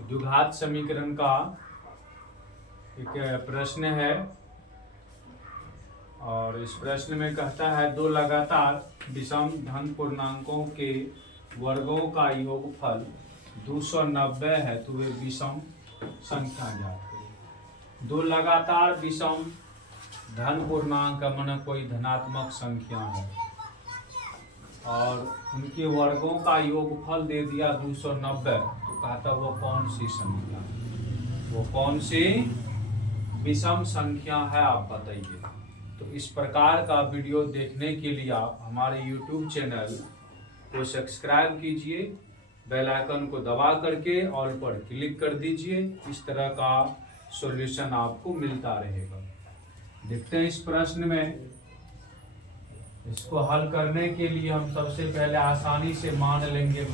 द्विघात समीकरण का एक प्रश्न है और इस प्रश्न में कहता है दो लगातार विषम धन पूर्णांकों के वर्गों का योगफल 290 है तो वे विषम संख्या ज्ञात करें। दो लगातार विषम धन पूर्णांक माने कोई धनात्मक संख्या है और उनके वर्गों का योगफल दे दिया 290 तो कहता वो कौन सी संख्या है, वो कौन सी विषम संख्या है आप बताइए। तो इस प्रकार का वीडियो देखने के लिए आप हमारे YouTube चैनल को सब्सक्राइब कीजिए, बेल आइकन को दबा करके ऑल पर क्लिक कर दीजिए। इस तरह का सॉल्यूशन आपको मिलता रहेगा। देखते हैं इस प्रश्न में, इसको हल करने के लिए हम सबसे पहले आसानी से मान लेंगे,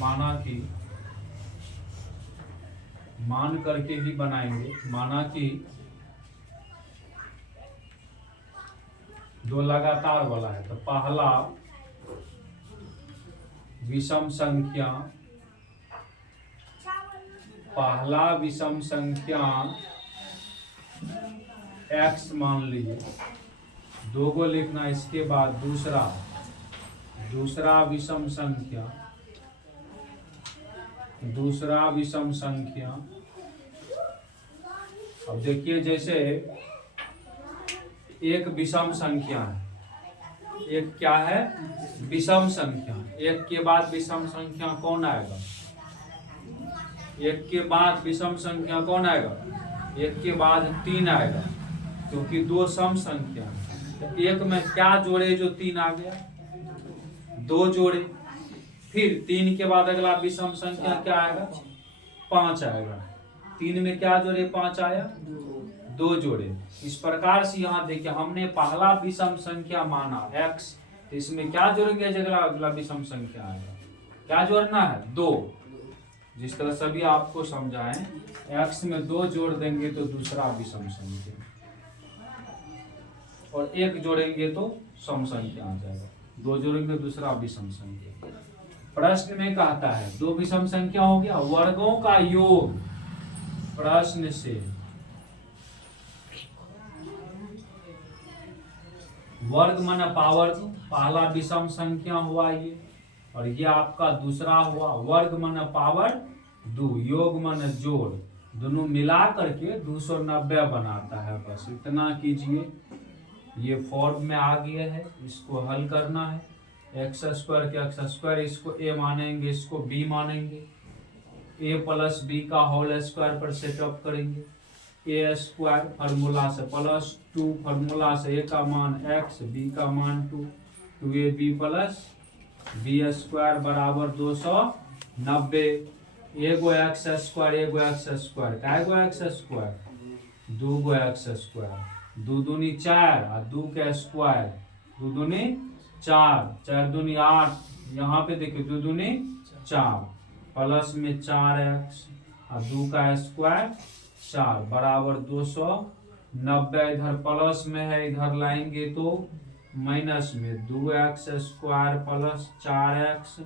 मान करके ही बनाएंगे। माना कि दो लगातार वाला है तो पहला विषम संख्या x मान लीजिए, दो को लिखना। इसके बाद दूसरा विषम संख्या। अब देखिए जैसे एक विषम संख्या है, एक क्या है विषम संख्या। एक के बाद विषम संख्या कौन आएगा, एक के बाद विषम संख्या कौन आएगा, एक के बाद 3 आएगा क्योंकि दो सम संख्या है। तो एक में क्या जोड़े जो 3 आ गया, 2 जोड़े। फिर 3 के बाद अगला विषम संख्या क्या आएगा, 5 आएगा। 3 में क्या जोड़े, 5 आया, 2 जोड़े। इस प्रकार से यहाँ देखिए हमने पहला विषम संख्या माना x, तो इसमें क्या जोड़ेंगे अगला विषम संख्या आएगा, क्या जोड़ना है 2। जिस तरह सभी आपको समझाएं, x में 2 जोड़ देंगे तो दूसरा विषम संख्या और 1 जोड़ेंगे तो सम संख्या आ जाएगा, 2 जोड़ेंगे दूसरा विषम संख्या। प्रश्न में कहता है दो विषम संख्या हो गया, वर्गों का योग। प्रश्न से वर्ग माने पावर, पहला विषम संख्या हुआ ये और ये आपका दूसरा हुआ। वर्ग माने पावर 2, योग माने जोड़, दोनों मिला करके 290 बनाता है। बस इतना कीजिए, ये फॉर्म में आ गया है। इसको हल करना है, एक्स स्क्वायर के एक्स स्क्वायर, इसको a मानेंगे, इसको b मानेंगे, a प्लस b का होल स्क्वायर पर सेटअप करेंगे। ए स्क्वायर फार्मूला से प्लस 2 फार्मूला से a का मान x, b का मान 2, 2ab प्लस b स्क्वायर बराबर 290। एगो एक्स स्क्वायर एगो एक्स स्क्वायर, कैगो एक्स स्क्वायर, 2 गो एक्स स्क्वायर, 2 दूनी 4 और 2 के स्क्वायर, 2 दूनी 4, 4 दूनी 8, यहाँ पे देखिए 2 दूनी 4, प्लस में 4x और 2 का स्क्वायर 4 बराबर 290। इधर प्लस में है, इधर लाएंगे तो माइनस में 2x स्क्वायर प्लस 4x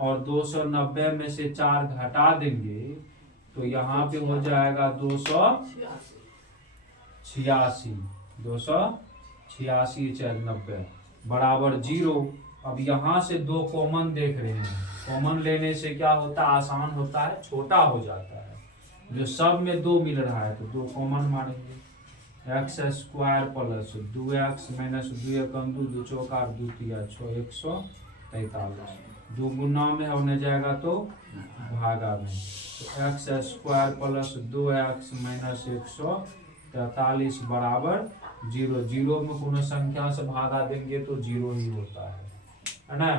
और 290 में से 4 घटा देंगे तो यहाँ पे हो जाएगा 286, 490 बराबर 0। अब यहाँ से 2 कॉमन देख रहे हैं, कॉमन लेने से क्या होता है, आसान होता है, छोटा हो जाता है। जो सब में 2 मिल रहा है तो 2 कॉमन मारेंगे। X square plus 2x minus 2 एकम 2, 2 चौका 2 तिया 6, 143। 2 गुना में होने जाएगा तो भागा में, तो x square plus 2x minus 143 बराबर 0। 0 में कोनो संख्या से भागा देंगे तो 0 ही होता है ना।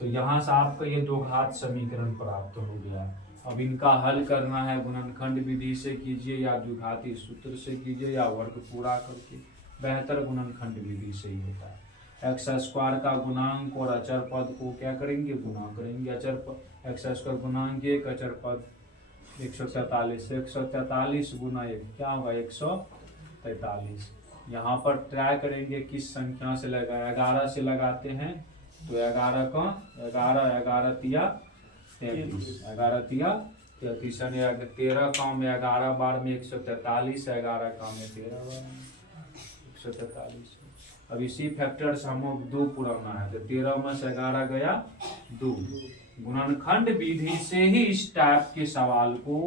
तो यहाँ से आपका ये दो घात समीकरण प्राप्त हो गया। अब इनका हल करना है, गुणनखंड विधि से कीजिए या द्विघाती सूत्र से कीजिए या वर्ग पूरा करके, बेहतर गुणनखंड विधि से ही होता है। एक्स स्क्वायर का गुणांक और अचर पद को क्या करेंगे, गुणा करेंगे। अचर पद एक्स स्क्वायर गुणांक 1, अचर पद 143, 143 गुना 1 क्या होगा 143। यहाँ पर ट्राई करेंगे किस संख्या से लगाए, 11 से लगाते हैं तो 11 का 11 11 तिया 33, 11 तिया 33 यानी 13 काम में 11 बार में 143, 11 काम में 13 बार में 143। अब इसी फैक्टर से हम 2 पुराना है, तो 13 में से 11 गया 2। गुणनखंड विधि से ही इस टाइप के सवाल को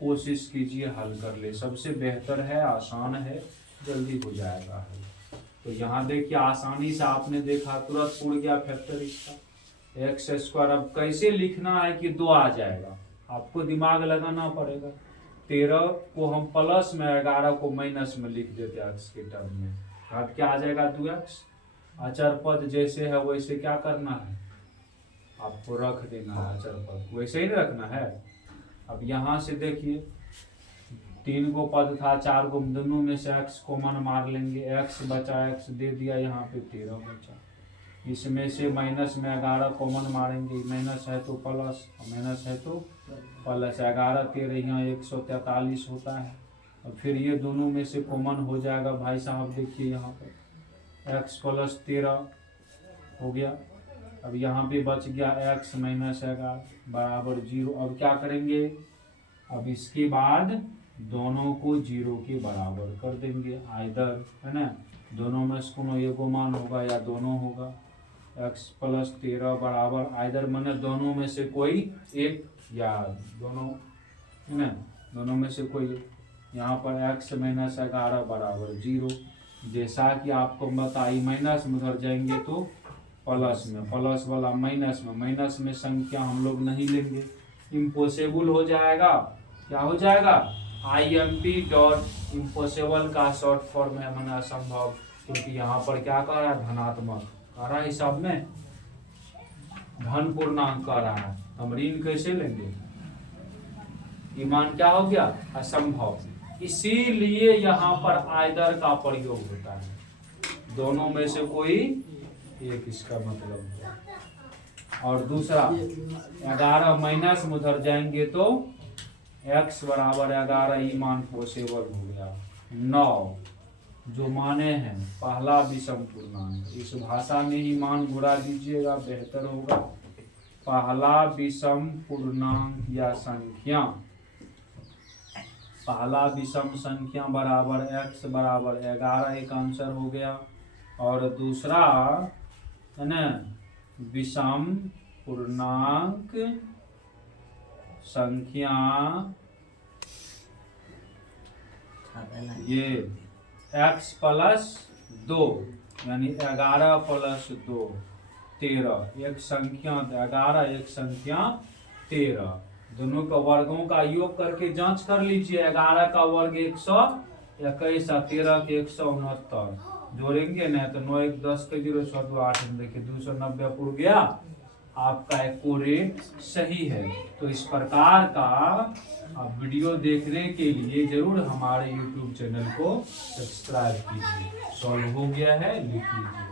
कोशिश कीजिए हल कर ले, सबसे बेहतर है, आसान है, जल्दी हो जाएगा हल। तो यहाँ देखिए आसानी से आपने देखा तुरंत उड़ गया फैक्टर इसका एक्स स्क्वायर। अब कैसे लिखना है कि 2 आ जाएगा, आपको दिमाग लगाना पड़ेगा। 13 को हम प्लस में, 11 को माइनस में लिख देते हैं एक्स के टर्म में, अब क्या आ जाएगा 2x। अचर पद जैसे है वैसे क्या करना है, आपको रख देना है, अचर पद वैसे ही रखना है। अब यहाँ से देखिए 3 को पद था, 4 को, दोनों में से x कॉमन मार लेंगे, x बचा, x दे दिया, यहाँ पे 13 बचा। इसमें से माइनस में 11 कॉमन मारेंगे, माइनस है तो प्लस, माइनस है तो प्लस, 11 13 यहाँ 143 होता है। और फिर ये दोनों में से कॉमन हो जाएगा भाई साहब, देखिए यहाँ पर x प्लस 13 हो गया। अब यहाँ पे बच गया x माइनस 11 बराबर 0। अब क्या करेंगे, अब इसके बाद दोनों को 0 के बराबर कर देंगे, आइदर, है ना, दोनों में से कोनो एगो मान होगा या दोनों होगा। x प्लस 13 बराबर आइदर मैंने दोनों में से कोई एक या दोनों, है ना, दोनों में से कोई। यहाँ पर x माइनस 11 बराबर 0। जैसा कि आपको बताई, माइनस में उधर जाएंगे तो प्लस में, प्लस वाला माइनस में, माइनस में संख्या हम लोग नहीं लेंगे, इम्पॉसिबल हो जाएगा। क्या हो जाएगा, IMP डॉट इम्पॉसिबल का शॉर्ट फॉर्म है, मैंने असंभव, क्योंकि यहाँ पर क्या कह रहा है, धनात्मक कह रहा है, हिसाब में धन पूर्णांक कह रहा है, हम ऋण कैसे लेंगे, ईमान क्या हो गया, असंभव। इसीलिए यहाँ पर आइदर का प्रयोग होता है, दोनों में से कोई एक, इसका मतलब है। और दूसरा 11 माइनस में उधर जाएंगे तो x बराबर 11, ई मान पॉसिबल हो गया। 9 जो माने हैं पहला विषम पूर्णांक, इस भाषा में ही मान गुणा दीजिएगा, बेहतर होगा। पहला विषम पूर्णांक या संख्या, पहला विषम संख्या बराबर x बराबर 11, एक आंसर हो गया। और दूसरा है ना विषम पूर्णांक संख्या, ये x प्लस 2 यानी 11 प्लस 2 13, एक संख्या 11, एक संख्या 13, दोनों का वर्गों का योग करके जांच कर लीजिए। 11 का वर्ग 121, 13 के 169, जोड़ेंगे ना तो 9 1 10 के 0 6 2 8, देखिए 290 पूर्व गया, आपका एक्यूरेट सही है। तो इस प्रकार का आप वीडियो देखने के लिए जरूर हमारे YouTube चैनल को सब्सक्राइब कीजिए। सॉल्व हो गया है, लिख लीजिए।